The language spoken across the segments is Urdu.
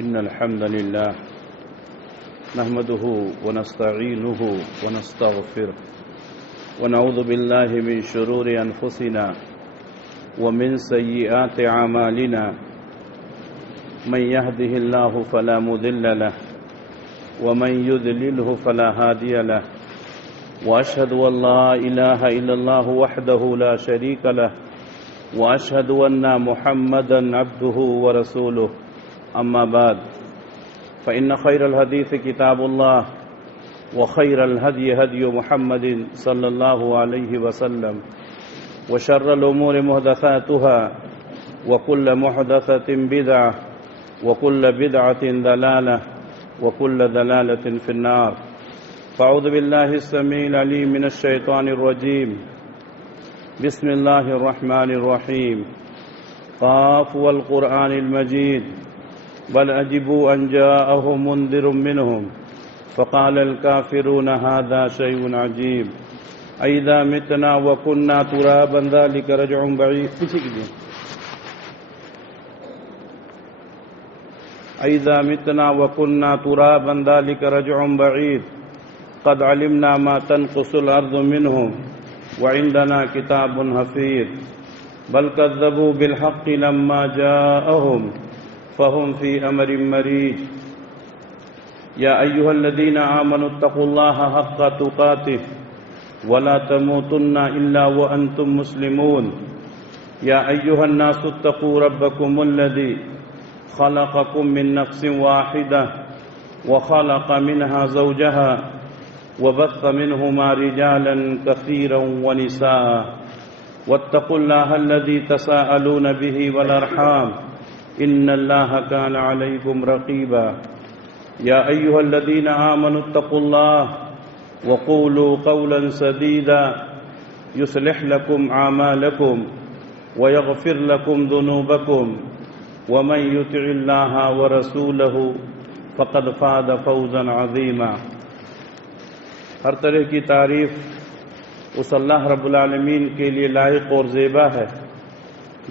إن الحمد لله نحمده ونستعينه ونستغفره ونعوذ بالله من شرور أنفسنا ومن سيئات أعمالنا من يهده الله فلا مضل له ومن يضلله فلا هادي له وأشهد أن لا إله إلا الله وحده لا شريك له وأشهد أن محمدا عبده ورسوله أما بعد فإن خير الحديث كتاب الله وخير الهدي هدي محمد صلى الله عليه وسلم وشر الأمور محدثاتها وكل محدثة بدعة وكل بدعة ضلالة وكل ضلالة في النار فأعوذ بالله السميع العليم من الشيطان الرجيم بسم الله الرحمن الرحيم قاف والقرآن المجيد بل عجبوا أن جاءهم منذر منهم فقال الكافرون هذا شيء عجيب أئذا متنا وكنا ترابا ذلك رجع بعيد أئذا متنا وكنا ترابا ذلك رجع بعيد قد علمنا ما تنقص الأرض منهم وعندنا كتاب حفيظ بل كذبوا بالحق لما جاءهم فهم في أمر مريج يا أيها الذين آمنوا اتقوا الله حق تقاته ولا تموتن إلا وأنتم مسلمون يا أيها الناس اتقوا ربكم الذي خلقكم من نفس واحدة وخلق منها زوجها وبث منهما رجالا كثيرا ونساء واتقوا الله الذي تساءلون به والأرحام إن الله كان عليكم رقيبا يا أيها الذين آمنوا اتقوا الله وقولوا قولا سديدا يصلح لكم أعمالكم ويغفر لكم ذنوبكم ومن يطع الله ورسوله فقد فاز فوزا عظيما ہر طرح کی تعریف اس اللہ رب العالمین کے لیے لائق اور زیبا ہے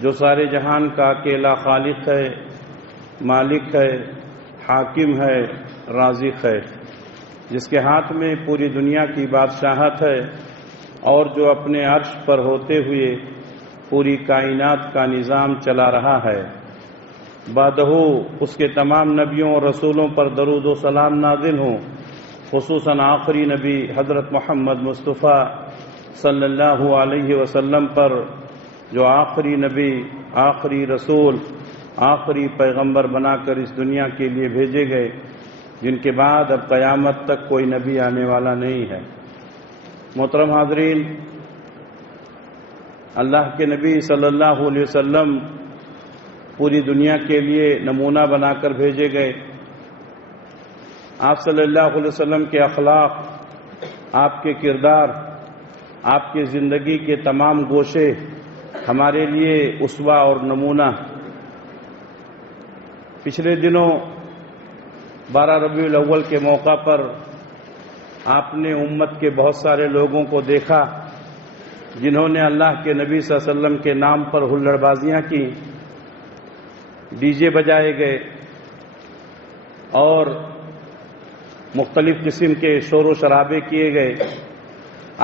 جو سارے جہان کا اکیلا خالق ہے، مالک ہے، حاکم ہے، رازق ہے، جس کے ہاتھ میں پوری دنیا کی بادشاہت ہے اور جو اپنے عرش پر ہوتے ہوئے پوری کائنات کا نظام چلا رہا ہے۔ بعدہ اس کے تمام نبیوں اور رسولوں پر درود و سلام نازل ہوں، خصوصاً آخری نبی حضرت محمد مصطفیٰ صلی اللہ علیہ وسلم پر، جو آخری نبی، آخری رسول، آخری پیغمبر بنا کر اس دنیا کے لیے بھیجے گئے، جن کے بعد اب قیامت تک کوئی نبی آنے والا نہیں ہے۔ محترم حاضرین، اللہ کے نبی صلی اللہ علیہ وسلم پوری دنیا کے لیے نمونہ بنا کر بھیجے گئے۔ آپ صلی اللہ علیہ وسلم کے اخلاق، آپ کے کردار، آپ کے زندگی کے تمام گوشے ہمارے لیے اسوہ اور نمونہ۔ پچھلے دنوں 12 ربیع الاول کے موقع پر آپ نے امت کے بہت سارے لوگوں کو دیکھا جنہوں نے اللہ کے نبی صلی اللہ علیہ وسلم کے نام پر ہلڑ بازیاں کی، ڈی جے بجائے گئے اور مختلف قسم کے شور و شرابے کیے گئے،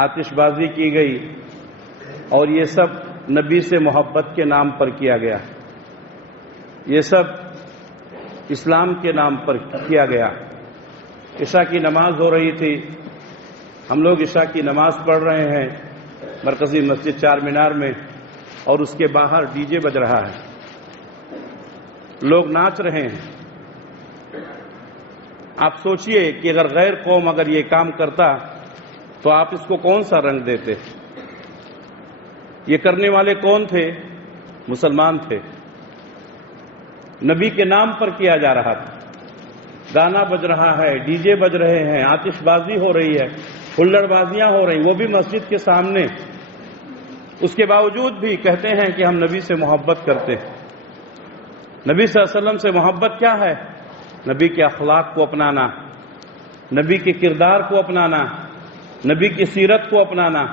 آتش بازی کی گئی، اور یہ سب نبی سے محبت کے نام پر کیا گیا، یہ سب اسلام کے نام پر کیا گیا۔ عشاء کی نماز ہو رہی تھی، ہم لوگ عشاء کی نماز پڑھ رہے ہیں مرکزی مسجد چار مینار میں، اور اس کے باہر ڈی جے بج رہا ہے، لوگ ناچ رہے ہیں۔ آپ سوچئے کہ اگر غیر قوم اگر یہ کام کرتا تو آپ اس کو کون سا رنگ دیتے؟ یہ کرنے والے کون تھے؟ مسلمان تھے۔ نبی کے نام پر کیا جا رہا تھا، گانا بج رہا ہے، ڈی جے بج رہے ہیں، آتش بازی ہو رہی ہے، ہلڑ بازیاں ہو رہی، وہ بھی مسجد کے سامنے۔ اس کے باوجود بھی کہتے ہیں کہ ہم نبی سے محبت کرتے ہیں۔ نبی صلی اللہ علیہ وسلم سے محبت کیا ہے؟ نبی کے اخلاق کو اپنانا، نبی کے کردار کو اپنانا، نبی کی سیرت کو اپنانا۔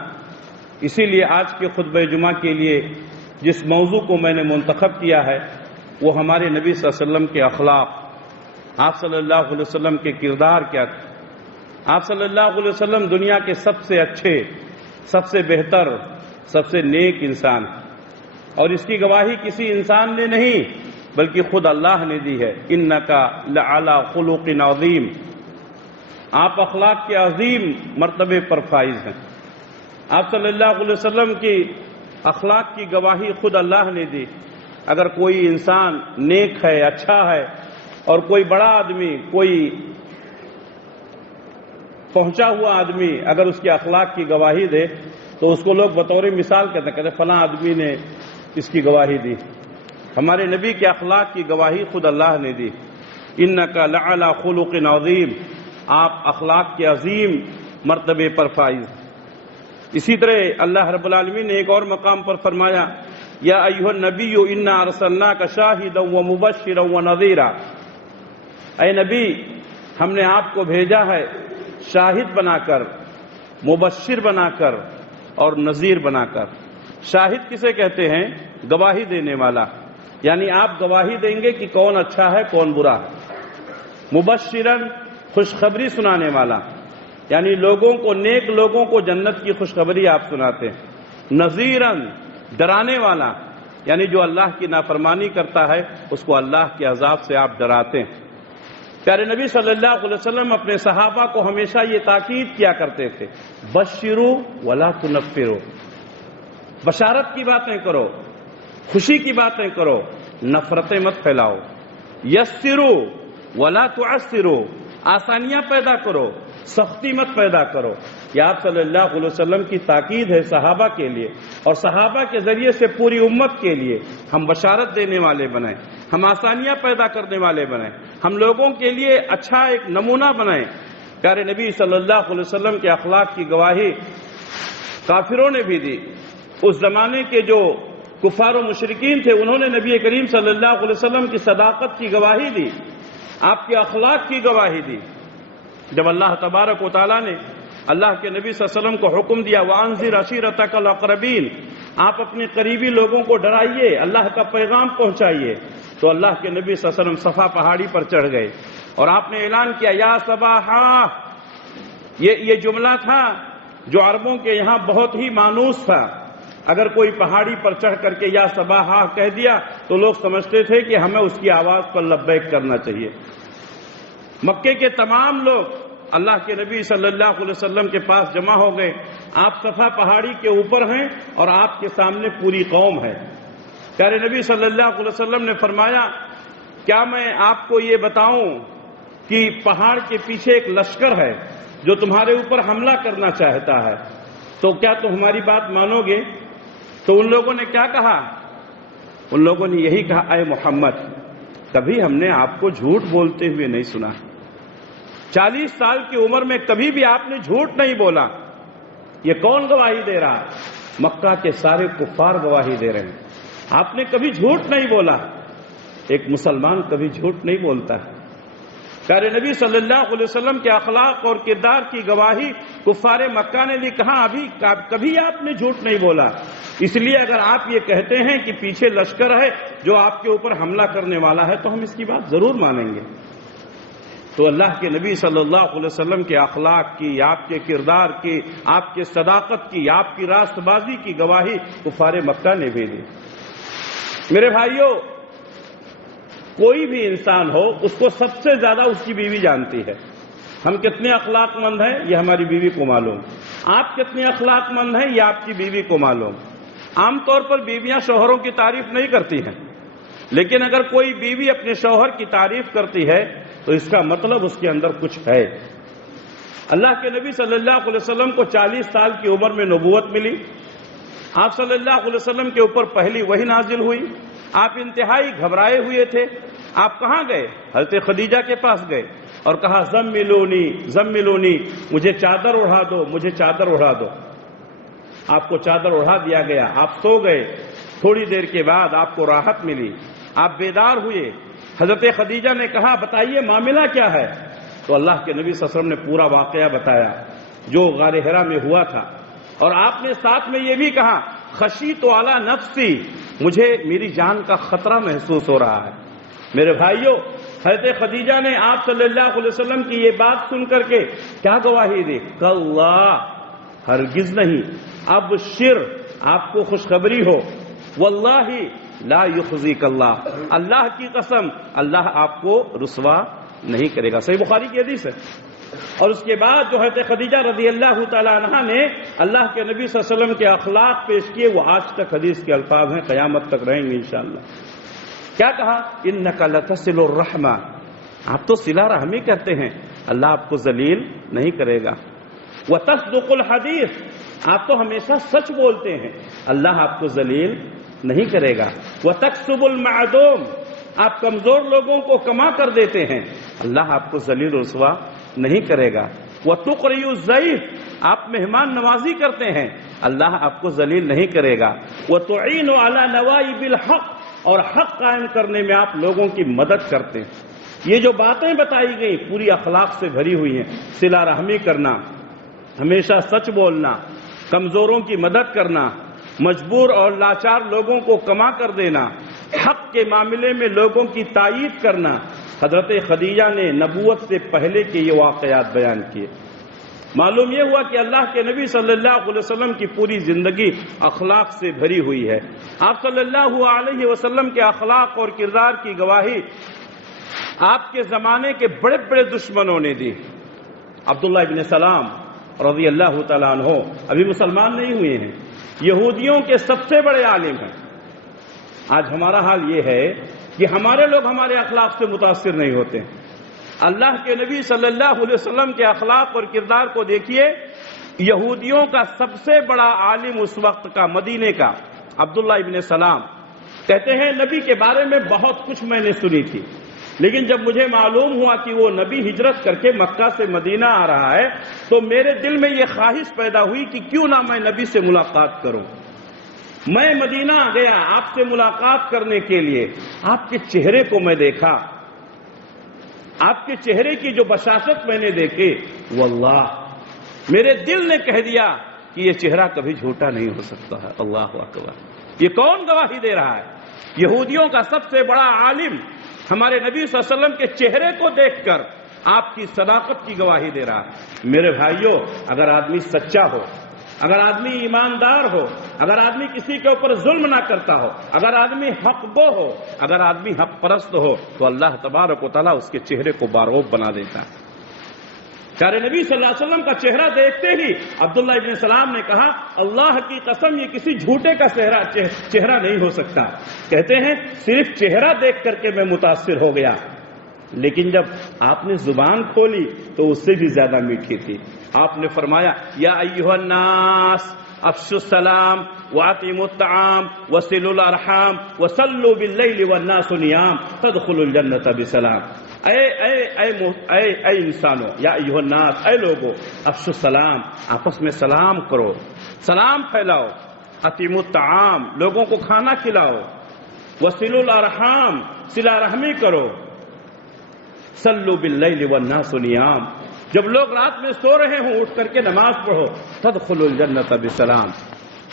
اسی لیے آج کے خطبہ جمعہ کے لیے جس موضوع کو میں نے منتخب کیا ہے وہ ہمارے نبی صلی اللہ علیہ وسلم کے اخلاق، آپ صلی اللہ علیہ وسلم کے کردار کیا تھے؟ آپ صلی اللہ علیہ وسلم دنیا کے سب سے اچھے، سب سے بہتر، سب سے نیک انسان، اور اس کی گواہی کسی انسان نے نہیں بلکہ خود اللہ نے دی ہے۔ انکا لعلی خلق عظیم، آپ اخلاق کے عظیم مرتبے پر فائز ہیں۔ آپ صلی اللہ علیہ وسلم کی اخلاق کی گواہی خود اللہ نے دی۔ اگر کوئی انسان نیک ہے، اچھا ہے، اور کوئی بڑا آدمی، کوئی پہنچا ہوا آدمی اگر اس کے اخلاق کی گواہی دے تو اس کو لوگ بطور مثال کہتے ہیں فلاں آدمی نے اس کی گواہی دی۔ ہمارے نبی کے اخلاق کی گواہی خود اللہ نے دی۔ انکا لعلی خلق عظیم، آپ اخلاق کے عظیم مرتبے پر فائز۔ اسی طرح اللہ رب العالمین نے ایک اور مقام پر فرمایا، یا ایھا النبی انا ارسلناک شاہدا ومبشرا ونذیرا، اے نبی ہم نے آپ کو بھیجا ہے شاہد بنا کر، مبشر بنا کر اور نذیر بنا کر۔ شاہد کسے کہتے ہیں؟ گواہی دینے والا، یعنی آپ گواہی دیں گے کہ کون اچھا ہے کون برا ہے۔ مبشرن، خوشخبری سنانے والا، یعنی لوگوں کو، نیک لوگوں کو جنت کی خوشخبری آپ سناتے ہیں۔ نذیرن، ڈرانے والا، یعنی جو اللہ کی نافرمانی کرتا ہے اس کو اللہ کے عذاب سے آپ ڈراتے ہیں۔ پیارے نبی صلی اللہ علیہ وسلم اپنے صحابہ کو ہمیشہ یہ تاکید کیا کرتے تھے، بشروا ولا تنفروا، بشارت کی باتیں کرو، خوشی کی باتیں کرو، نفرتیں مت پھیلاؤ۔ یسروا ولا تعسروا، آسانیاں پیدا کرو، سختی مت پیدا کرو۔ یہ آپ صلی اللہ علیہ وسلم کی تاکید ہے صحابہ کے لیے، اور صحابہ کے ذریعے سے پوری امت کے لیے ہم بشارت دینے والے بنیں، ہم آسانیاں پیدا کرنے والے بنیں، ہم لوگوں کے لیے اچھا ایک نمونہ بنیں۔ پیارے نبی صلی اللہ علیہ وسلم کے اخلاق کی گواہی کافروں نے بھی دی۔ اس زمانے کے جو کفار و مشرکین تھے انہوں نے نبی کریم صلی اللہ علیہ وسلم کی صداقت کی گواہی دی، آپ کے اخلاق کی گواہی دی۔ جب اللہ تبارک و تعالیٰ نے اللہ کے نبی صلی اللہ علیہ وسلم کو حکم دیا وَأَنذِرْ عَشِيرَتَكَ الْأَقْرَبِينَ، آپ اپنے قریبی لوگوں کو ڈرائیے، اللہ کا پیغام پہنچائیے، تو اللہ کے نبی صلی اللہ علیہ وسلم صفا پہاڑی پر چڑھ گئے اور آپ نے اعلان کیا یا صباحا۔ یہ جملہ تھا جو عربوں کے یہاں بہت ہی مانوس تھا۔ اگر کوئی پہاڑی پر چڑھ کر کے یا صباحا کہہ دیا تو لوگ سمجھتے تھے کہ ہمیں اس کی آواز پر لبیک کرنا چاہیے۔ مکے کے تمام لوگ اللہ کے نبی صلی اللہ علیہ وسلم کے پاس جمع ہو گئے۔ آپ صفا پہاڑی کے اوپر ہیں اور آپ کے سامنے پوری قوم ہے۔ پیارے نبی صلی اللہ علیہ وسلم نے فرمایا کیا میں آپ کو یہ بتاؤں کہ پہاڑ کے پیچھے ایک لشکر ہے جو تمہارے اوپر حملہ کرنا چاہتا ہے، تو کیا تم ہماری بات مانو گے؟ تو ان لوگوں نے کیا کہا؟ ان لوگوں نے یہی کہا اے محمد کبھی ہم نے آپ کو جھوٹ بولتے ہوئے نہیں سنا، 40 سال کی عمر میں کبھی بھی آپ نے جھوٹ نہیں بولا۔ یہ کون گواہی دے رہا؟ مکہ کے سارے کفار گواہی دے رہے ہیں، آپ نے کبھی جھوٹ نہیں بولا۔ ایک مسلمان کبھی جھوٹ نہیں بولتا ہے۔ پیارے نبی صلی اللہ علیہ وسلم کے اخلاق اور کردار کی گواہی کفار مکہ نے دی، کہا کبھی آپ نے جھوٹ نہیں بولا۔ اس لیے اگر آپ یہ کہتے ہیں کہ پیچھے لشکر ہے جو آپ کے اوپر حملہ کرنے والا ہے تو ہم اس کی بات ضرور مانیں گے۔ تو اللہ کے نبی صلی اللہ علیہ وسلم کے اخلاق کی، آپ کے کردار کی، آپ کے صداقت کی، آپ کی راست بازی کی گواہی کفار مکہ نے بھی دی۔ میرے بھائیوں، کوئی بھی انسان ہو اس کو سب سے زیادہ اس کی بیوی جانتی ہے۔ ہم کتنے اخلاق مند ہیں یہ ہماری بیوی کو معلوم، آپ کتنے اخلاق مند ہیں یہ آپ کی بیوی کو معلوم۔ عام طور پر بیویاں شوہروں کی تعریف نہیں کرتی ہیں، لیکن اگر کوئی بیوی اپنے شوہر کی تعریف کرتی ہے تو اس کا مطلب اس کے اندر کچھ ہے۔ اللہ کے نبی صلی اللہ علیہ وسلم کو 40 سال کی عمر میں نبوت ملی، آپ صلی اللہ علیہ وسلم کے اوپر پہلی وحی نازل ہوئی، آپ انتہائی گھبرائے ہوئے تھے۔ آپ کہاں گئے؟ حضرت خدیجہ کے پاس گئے اور کہا زملونی زملونی، مجھے چادر اڑا دو، مجھے چادر اڑا دو۔ آپ کو چادر اڑا دیا گیا، آپ سو گئے، تھوڑی دیر کے بعد آپ کو راحت ملی، آپ بیدار ہوئے۔ حضرت خدیجہ نے کہا بتائیے معاملہ کیا ہے؟ تو اللہ کے نبی صلی اللہ علیہ وسلم نے پورا واقعہ بتایا جو غار حرا میں ہوا تھا، اور آپ نے ساتھ میں یہ بھی کہا خشیت علی نفسی، مجھے میری جان کا خطرہ محسوس ہو رہا ہے۔ میرے بھائیوں، حضرت خدیجہ نے آپ صلی اللہ علیہ وسلم کی یہ بات سن کر کے کیا گواہی دی؟ کاللہ، ہرگز نہیں، ابشر، آپ کو خوشخبری ہو، واللہ لا یخزیک اللہ، اللہ کی قسم اللہ آپ کو رسوا نہیں کرے گا۔ صحیح بخاری کی حدیث ہے۔ اور اس کے بعد جو حضرت خدیجہ رضی اللہ تعالی عنہا نے اللہ کے نبی صلی اللہ علیہ وسلم کے اخلاق پیش کیے، وہ آج تک حدیث کے الفاظ ہیں، قیامت تک رہیں گے انشاءاللہ۔ کیا کہا؟ انک لتصل الرحمہ، آپ تو صلہ رحمی کرتے ہیں، اللہ آپ کو ذلیل نہیں کرے گا۔ وتصدق الحدیث، آپ تو ہمیشہ سچ بولتے ہیں، اللہ آپ کو ذلیل نہیں کرے گا۔ وتکسب المعدوم، آپ کمزور لوگوں کو کما کر دیتے ہیں، اللہ آپ کو ذلیل و رسوا نہیں کرے گا۔ وتقری الضیف، آپ مہمان نوازی کرتے ہیں، اللہ آپ کو ذلیل نہیں کرے گا۔ وتعین علی نوائب الحق، اور حق قائم کرنے میں آپ لوگوں کی مدد کرتے ہیں۔ یہ جو باتیں بتائی گئی پوری اخلاق سے بھری ہوئی ہیں، صلہ رحمی کرنا، ہمیشہ سچ بولنا، کمزوروں کی مدد کرنا، مجبور اور لاچار لوگوں کو کما کر دینا، حق کے معاملے میں لوگوں کی تائید کرنا۔ حضرت خدیجہ نے نبوت سے پہلے کے یہ واقعات بیان کیے۔ معلوم یہ ہوا کہ اللہ کے نبی صلی اللہ علیہ وسلم کی پوری زندگی اخلاق سے بھری ہوئی ہے۔ آپ صلی اللہ علیہ وسلم کے اخلاق اور کردار کی گواہی آپ کے زمانے کے بڑے بڑے دشمنوں نے دی۔ عبداللہ ابن سلام رضی اللہ تعالیٰ عنہ ابھی مسلمان نہیں ہوئے ہیں، یہودیوں کے سب سے بڑے عالم ہیں۔ آج ہمارا حال یہ ہے کہ ہمارے لوگ ہمارے اخلاق سے متاثر نہیں ہوتے۔ اللہ کے نبی صلی اللہ علیہ وسلم کے اخلاق اور کردار کو دیکھیے، یہودیوں کا سب سے بڑا عالم اس وقت کا مدینے کا عبداللہ ابن سلام کہتے ہیں نبی کے بارے میں بہت کچھ میں نے سنی تھی، لیکن جب مجھے معلوم ہوا کہ وہ نبی ہجرت کر کے مکہ سے مدینہ آ رہا ہے تو میرے دل میں یہ خواہش پیدا ہوئی کہ کیوں نہ میں نبی سے ملاقات کروں۔ میں مدینہ گیا آپ سے ملاقات کرنے کے لیے، آپ کے چہرے کو میں دیکھا، آپ کے چہرے کی جو بشاشت میں نے دیکھی، واللہ میرے دل نے کہہ دیا کہ یہ چہرہ کبھی جھوٹا نہیں ہو سکتا ہے۔ اللہ اکبر، یہ کون گواہی دے رہا ہے؟ یہودیوں کا سب سے بڑا عالم ہمارے نبی صلی اللہ علیہ وسلم کے چہرے کو دیکھ کر آپ کی صداقت کی گواہی دے رہا ہے۔ میرے بھائیوں، اگر آدمی سچا ہو، اگر آدمی ایماندار ہو، اگر آدمی کسی کے اوپر ظلم نہ کرتا ہو، اگر آدمی حق گو ہو، اگر آدمی حق پرست ہو، تو اللہ تبارک و تعالیٰ اس کے چہرے کو بارغب بنا دیتا ہے۔ پیارے نبی صلی اللہ علیہ وسلم کا چہرہ دیکھتے ہی عبداللہ ابن سلام نے کہا، اللہ کی قسم یہ کسی جھوٹے کا چہرہ نہیں ہو سکتا۔ کہتے ہیں صرف چہرہ دیکھ کر کے میں متاثر ہو گیا، لیکن جب آپ نے زبان کھولی تو اس سے بھی زیادہ میٹھی تھی۔ آپ نے فرمایا، یا ایھا الناس افشوا السلام واطعموا الطعام وصلوا الارحام وصلوا باللیل والناس نیام تدخلوا الجنۃ بسلام۔ اے انسانوں، یا ایھا الناس، اے لوگوں، افشوا السلام، آپس میں سلام کرو، سلام پھیلاؤ، اطعموا الطعام، لوگوں کو کھانا کھلاؤ، وصلوا الارحام، صلہ رحمی کرو، صلوا باللیل والناس نیام، جب لوگ رات میں سو رہے ہوں اٹھ کر کے نماز پڑھو، تدخلوا الجنۃ بسلام،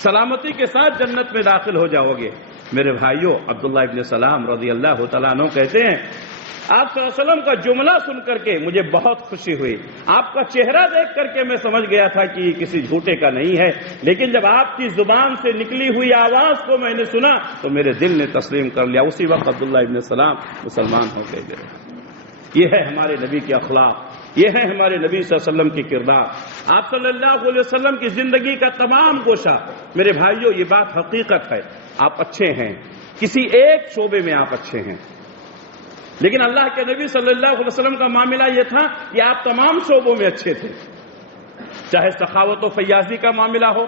سلامتی کے ساتھ جنت میں داخل ہو جاؤ گے۔ میرے بھائیوں، عبداللہ ابن سلام رضی اللہ تعالیٰ عنہ کہتے ہیں، آپ صلی اللہ علیہ وسلم کا جملہ سن کر کے مجھے بہت خوشی ہوئی، آپ کا چہرہ دیکھ کر کے میں سمجھ گیا تھا کہ یہ کسی جھوٹے کا نہیں ہے، لیکن جب آپ کی زبان سے نکلی ہوئی آواز کو میں نے سنا تو میرے دل نے تسلیم کر لیا۔ اسی وقت عبداللہ ابن سلام مسلمان ہو گئے۔ یہ ہے ہمارے نبی کے اخلاق، یہ ہے ہمارے نبی صلی اللہ علیہ وسلم کی کردار۔ آپ صلی اللہ علیہ وسلم کی زندگی کا تمام گوشہ، میرے بھائیوں یہ بات حقیقت ہے، آپ اچھے ہیں، کسی ایک شعبے میں آپ اچھے ہیں، لیکن اللہ کے نبی صلی اللہ علیہ وسلم کا معاملہ یہ تھا کہ آپ تمام شعبوں میں اچھے تھے، چاہے سخاوت و فیاضی کا معاملہ ہو،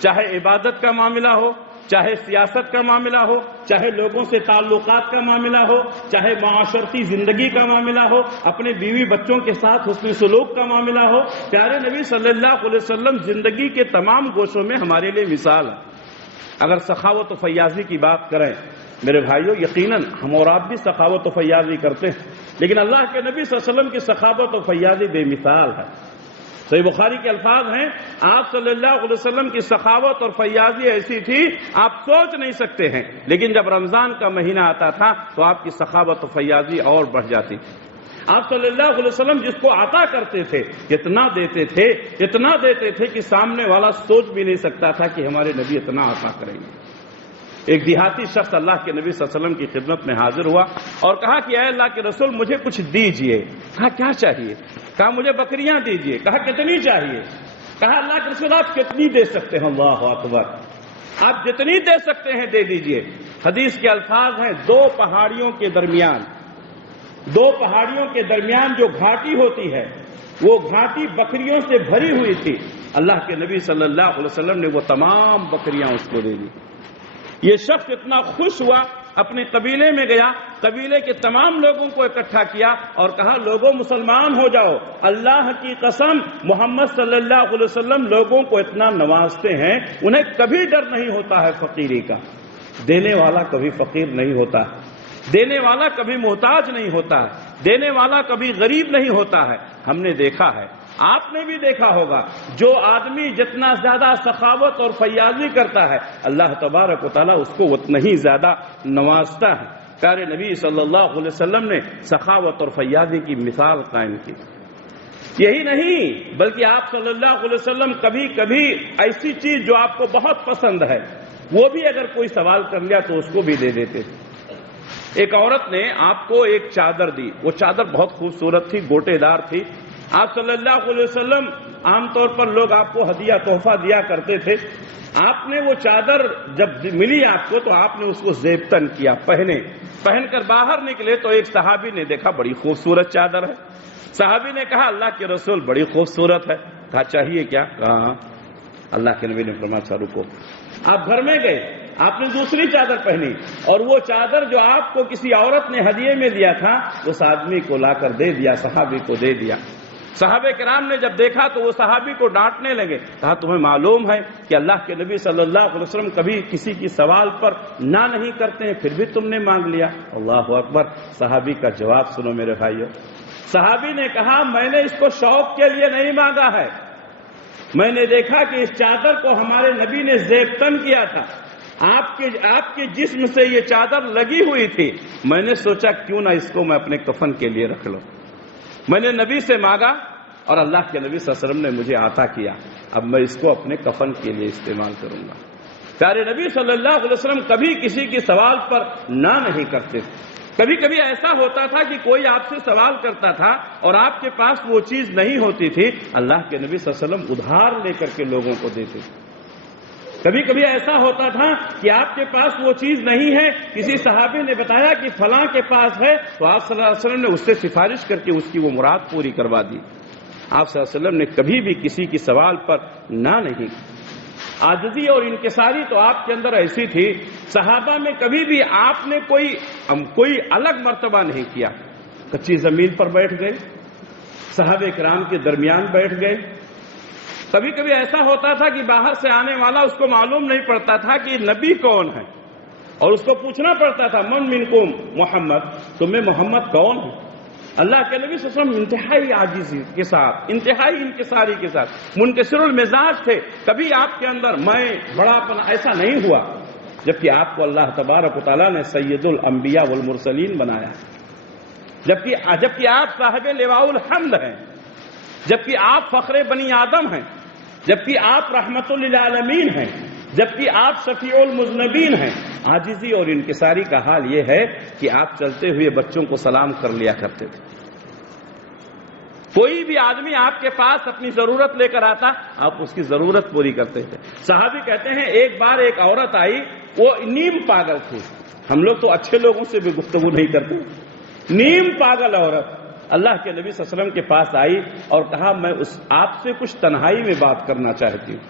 چاہے عبادت کا معاملہ ہو، چاہے سیاست کا معاملہ ہو، چاہے لوگوں سے تعلقات کا معاملہ ہو، چاہے معاشرتی زندگی کا معاملہ ہو، اپنے بیوی بچوں کے ساتھ حسن سلوک کا معاملہ ہو۔ پیارے نبی صلی اللہ علیہ وسلم زندگی کے تمام گوشوں میں ہمارے لیے مثال ہے۔ اگر سخاوت و فیاضی کی بات کریں میرے بھائیوں، یقیناً ہم اور آپ بھی سخاوت و فیاضی کرتے ہیں، لیکن اللہ کے نبی صلی اللہ علیہ وسلم کی سخاوت و فیاضی بے مثال ہے۔ صحیح بخاری کے الفاظ ہیں، آپ صلی اللہ علیہ وسلم کی سخاوت اور فیاضی ایسی تھی آپ سوچ نہیں سکتے ہیں، لیکن جب رمضان کا مہینہ آتا تھا تو آپ کی سخاوت اور فیاضی اور بڑھ جاتی تھی۔ آپ صلی اللہ علیہ وسلم جس کو عطا کرتے تھے اتنا دیتے تھے کہ سامنے والا سوچ بھی نہیں سکتا تھا کہ ہمارے نبی اتنا عطا کریں گے۔ ایک دیہاتی شخص اللہ کے نبی صلی اللہ علیہ وسلم کی خدمت میں حاضر ہوا اور کہا کہ اے اللہ کے رسول مجھے کچھ دیجئے۔ کہا کیا چاہیے؟ کہا مجھے بکریاں دیجئے۔ کہا کتنی چاہیے؟ کہا اللہ کے رسول آپ کتنی دے سکتے ہیں؟ اللہ اکبر، آپ جتنی دے سکتے ہیں دے دیجئے۔ حدیث کے الفاظ ہیں دو پہاڑیوں کے درمیان جو گھاٹی ہوتی ہے وہ گھاٹی بکریوں سے بھری ہوئی تھی، اللہ کے نبی صلی اللہ علیہ وسلم نے وہ تمام بکریاں اس کو دے دی۔ یہ شخص اتنا خوش ہوا، اپنے قبیلے میں گیا، قبیلے کے تمام لوگوں کو اکٹھا کیا اور کہا لوگوں مسلمان ہو جاؤ، اللہ کی قسم محمد صلی اللہ علیہ وسلم لوگوں کو اتنا نوازتے ہیں، انہیں کبھی ڈر نہیں ہوتا ہے فقیری کا۔ دینے والا کبھی فقیر نہیں ہوتا ہے، دینے والا کبھی محتاج نہیں ہوتا ہے، دینے والا کبھی غریب نہیں ہوتا ہے۔ ہم نے دیکھا ہے، آپ نے بھی دیکھا ہوگا، جو آدمی جتنا زیادہ سخاوت اور فیاضی کرتا ہے اللہ تبارک و تعالیٰ اس کو اتنا ہی زیادہ نوازتا ہے۔ پیارے نبی صلی اللہ علیہ وسلم نے سخاوت اور فیاضی کی مثال قائم کی۔ یہی نہیں بلکہ آپ صلی اللہ علیہ وسلم کبھی کبھی ایسی چیز جو آپ کو بہت پسند ہے وہ بھی اگر کوئی سوال کر لیا تو اس کو بھی دے دیتے تھے۔ ایک عورت نے آپ کو ایک چادر دی، وہ چادر بہت خوبصورت تھی، گوٹے دار تھی۔ آپ صلی اللہ علیہ وسلم عام طور پر لوگ آپ کو ہدیہ تحفہ دیا کرتے تھے، آپ نے وہ چادر جب ملی آپ کو تو آپ نے اس کو زیبتن کیا، پہن کر باہر نکلے تو ایک صحابی نے دیکھا بڑی خوبصورت چادر ہے۔ صحابی نے کہا اللہ کے رسول بڑی خوبصورت ہے۔ کہا چاہیے کیا؟ کہا اللہ کے نبی نے فرمایا اچھا رکو۔ آپ گھر میں گئے، آپ نے دوسری چادر پہنی اور وہ چادر جو آپ کو کسی عورت نے ہدیے میں دیا تھا اس آدمی کو لا کر دے دیا، صحابی کو دے دیا۔ صحابہ کرام نے جب دیکھا تو وہ صحابی کو ڈانٹنے لگے، کہا تمہیں معلوم ہے کہ اللہ کے نبی صلی اللہ علیہ وسلم کبھی کسی کی سوال پر نہ نہیں کرتے ہیں، پھر بھی تم نے مانگ لیا۔ اللہ اکبر۔ صحابی کا جواب سنو میرے بھائیو۔ صحابی نے کہا میں نے اس کو شوق کے لیے نہیں مانگا ہے، میں نے دیکھا کہ اس چادر کو ہمارے نبی نے زیبتن کیا تھا، آپ کے جسم سے یہ چادر لگی ہوئی تھی، میں نے سوچا کیوں نہ اس کو میں اپنے کفن کے لیے رکھ لوں۔ میں نے نبی سے مانگا اور اللہ کے نبی صلی اللہ علیہ وسلم نے مجھے عطا کیا، اب میں اس کو اپنے کفن کے لیے استعمال کروں گا۔ پیارے نبی صلی اللہ علیہ وسلم کبھی کسی کے سوال پر نہ نہیں کرتے تھے۔ کبھی کبھی ایسا ہوتا تھا کہ کوئی آپ سے سوال کرتا تھا اور آپ کے پاس وہ چیز نہیں ہوتی تھی، اللہ کے نبی صلی اللہ علیہ وسلم ادھار لے کر کے لوگوں کو دیتے تھے۔ کبھی کبھی ایسا ہوتا تھا کہ آپ کے پاس وہ چیز نہیں ہے، کسی صحابی نے بتایا کہ فلاں کے پاس ہے تو آپ صلی اللہ علیہ وسلم نے اس سے سفارش کر کے اس کی وہ مراد پوری کروا دی۔ آپ صلی اللہ علیہ وسلم نے کبھی بھی کسی کی سوال پر نہ نہیں۔ عاجزی اور انکساری تو آپ کے اندر ایسی تھی، صحابہ میں کبھی بھی آپ نے کوئی الگ مرتبہ نہیں کیا۔ کچی زمین پر بیٹھ گئے، صحابہ کرام کے درمیان بیٹھ گئے۔ کبھی کبھی ایسا ہوتا تھا کہ باہر سے آنے والا اس کو معلوم نہیں پڑتا تھا کہ نبی کون ہے اور اس کو پوچھنا پڑتا تھا من منکم محمد، تمہیں محمد کون ہے؟ اللہ کے نبی صلی اللہ علیہ وسلم انتہائی عاجزی کے ساتھ، انتہائی انکساری کے ساتھ منکسر المزاج تھے۔ کبھی آپ کے اندر میں بڑاپن ایسا نہیں ہوا، جبکہ آپ کو اللہ تبارک و تعالیٰ نے سید الانبیاء والمرسلین بنایا، جبکہ آپ صاحب لواء الحمد ہیں، جبکہ آپ فخر بنی آدم ہیں، جبکہ آپ رحمت للعالمین ہیں، جبکہ آپ شفیع المذنبین ہیں۔ عاجزی اور انکساری کا حال یہ ہے کہ آپ چلتے ہوئے بچوں کو سلام کر لیا کرتے تھے۔ کوئی بھی آدمی آپ کے پاس اپنی ضرورت لے کر آتا، آپ اس کی ضرورت پوری کرتے تھے۔ صحابی کہتے ہیں ایک بار ایک عورت آئی، وہ نیم پاگل تھی۔ ہم لوگ تو اچھے لوگوں سے بھی گفتگو نہیں کرتے، نیم پاگل عورت اللہ کے نبی صلی اللہ علیہ وسلم کے پاس آئی اور کہا میں آپ سے کچھ تنہائی میں بات کرنا چاہتی ہوں۔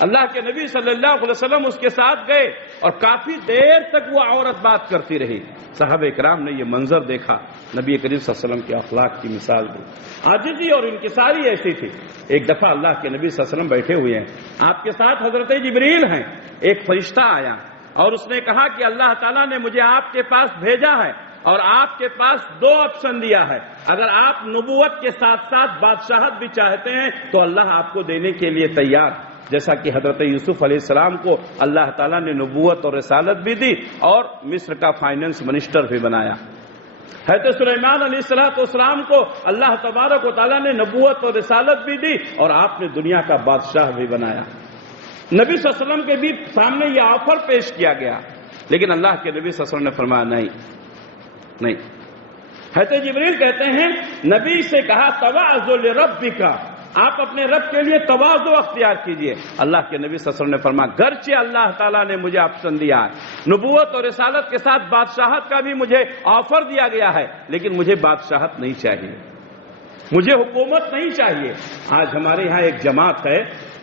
اللہ کے نبی صلی اللہ علیہ وسلم اس کے ساتھ گئے اور کافی دیر تک وہ عورت بات کرتی رہی۔ صحابہ کرام نے یہ منظر دیکھا، نبی کریم صلی اللہ علیہ وسلم کے اخلاق کی مثال دی۔ عاجزی اور انکساری ایسی تھی۔ ایک دفعہ اللہ کے نبی صلی اللہ علیہ وسلم بیٹھے ہوئے ہیں، آپ کے ساتھ حضرت جبریل ہیں، ایک فرشتہ آیا اور اس نے کہا کہ اللہ تعالیٰ نے مجھے آپ کے پاس بھیجا ہے اور آپ کے پاس 2 آپشن دیا ہے. اگر آپ نبوت کے ساتھ ساتھ بادشاہت بھی چاہتے ہیں تو اللہ آپ کو دینے کے لیے تیار. جیسا کہ حضرت یوسف علیہ السلام کو اللہ تعالیٰ نے نبوت اور رسالت بھی دی اور مصر کا فائنانس منسٹر بھی بنایا. حضرت سلیمان علیہ السلام کو اللہ تبارک و تعالیٰ نے نبوت اور رسالت بھی دی اور آپ نے دنیا کا بادشاہ بھی بنایا. نبی صلی اللہ علیہ وسلم کے بھی سامنے یہ آفر پیش کیا گیا، لیکن اللہ کے نبی صلی اللہ علیہ وسلم نے فرمایا نہیں. حضرت جبریل کہتے ہیں نبی سے کہا تواضع لربک، آپ اپنے رب کے لیے تواضع اختیار کیجئے. اللہ کے نبی صلی اللہ علیہ وسلم نے فرمایا گرچہ اللہ تعالیٰ نے مجھے آپشن دیا ہے، نبوت اور رسالت کے ساتھ بادشاہت کا بھی مجھے آفر دیا گیا ہے، لیکن مجھے بادشاہت نہیں چاہیے، مجھے حکومت نہیں چاہیے. آج ہمارے یہاں ایک جماعت ہے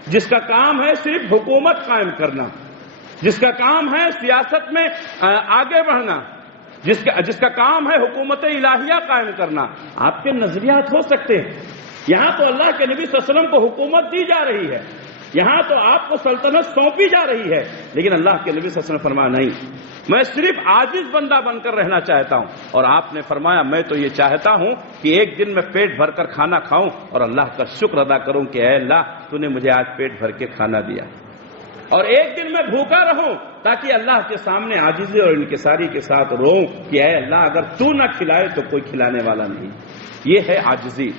جس کا کام ہے صرف حکومت قائم کرنا، جس کا کام ہے سیاست میں آگے بڑھنا، جس کا کام ہے حکومت الہیہ قائم کرنا. آپ کے نظریات ہو سکتے ہیں، یہاں تو اللہ کے نبی صلی اللہ علیہ وسلم کو حکومت دی جا رہی ہے، یہاں تو آپ کو سلطنت سونپی جا رہی ہے، لیکن اللہ کے نبی صلی اللہ علیہ وسلم نے فرمایا نہیں، میں صرف عاجز بندہ بن کر رہنا چاہتا ہوں. اور آپ نے فرمایا میں تو یہ چاہتا ہوں کہ ایک دن میں پیٹ بھر کر کھانا کھاؤں اور اللہ کا شکر ادا کروں کہ اے اللہ تو نے مجھے آج پیٹ بھر کے کھانا دیا، اور ایک دن میں بھوکا رہوں تاکہ اللہ کے سامنے عاجزی اور انکساری کے ساتھ روؤں کہ اے اللہ اگر تو نہ کھلائے تو کوئی کھلانے والا نہیں. یہ ہے عاجزی،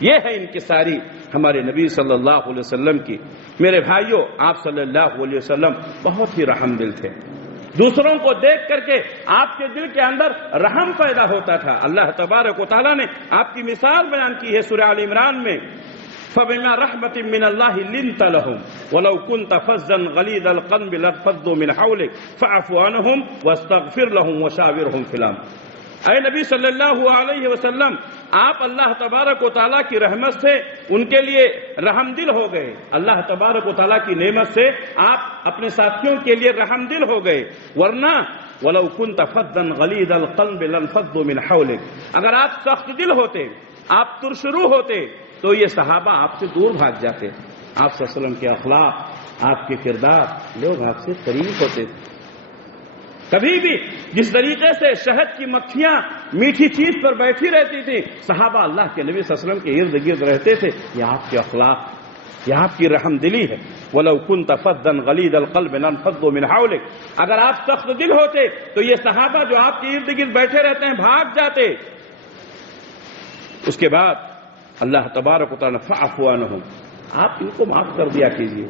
یہ ہے انکساری ہمارے نبی صلی اللہ علیہ وسلم کی. میرے بھائیوں، آپ صلی اللہ علیہ وسلم بہت ہی رحم دل تھے. دوسروں کو دیکھ کر کے آپ کے دل کے اندر رحم پیدا ہوتا تھا. اللہ تبارک و تعالیٰ نے آپ کی مثال بیان کی ہے سورہ آل عمران میں، فَبِمَا رَحْمَةٍ مِّنَ اللَّهِ لِنْتَ لَهُمْ وَلَوْ كُنْتَ فَظًّا غَلِيظَ الْقَلْبِ لَانفَضُّوا مِنْ حَوْلِكَ فَاعْفُ عَنْهُمْ وَاسْتَغْفِرْ لَهُمْ وَشَاوِرْهُمْ فِي الْأَمْرِ. اے نبی صلی اللہ علیہ وسلم، آپ اللہ تبارک و تعالیٰ کی رحمت سے ان کے لیے رحم دل ہو گئے. اللہ تبارک و تعالیٰ کی نعمت سے آپ اپنے ساتھیوں کے لیے رحم دل ہو گئے. ورنہ وَلَوْ كُنْتَ فَظًّا غَلِيظَ الْقَلْبِ لَانفَضُّوا مِنْ حَوْلِكَ، اگر آپ سخت دل ہوتے، آپ ترشرو ہوتے تو یہ صحابہ آپ سے دور بھاگ جاتے. آپ صلی اللہ علیہ وسلم کے اخلاق، آپ کے کردار، لوگ آپ سے قریب ہوتے تھے. کبھی بھی جس طریقے سے شہد کی مکھیاں میٹھی چیز پر بیٹھی رہتی تھی، صحابہ اللہ کے نبی صلی اللہ علیہ وسلم کے ارد گرد رہتے تھے. یہ آپ کے اخلاق، یہ آپ کی رحم دلی ہے. وَلَوْ كُنْتَ فَظًّا غَلِيظَ الْقَلْبِ لَانفَضُّوا مِنْ حَوْلِكَ، اگر آپ سخت دل ہوتے تو یہ صحابہ جو آپ کے ارد گرد بیٹھے رہتے ہیں بھاگ جاتے. اس کے بعد اللہ تبارک و تعالیٰ فَاعْفُ عَنْهُمْ، آپ ان کو معاف کر دیا کیجیے،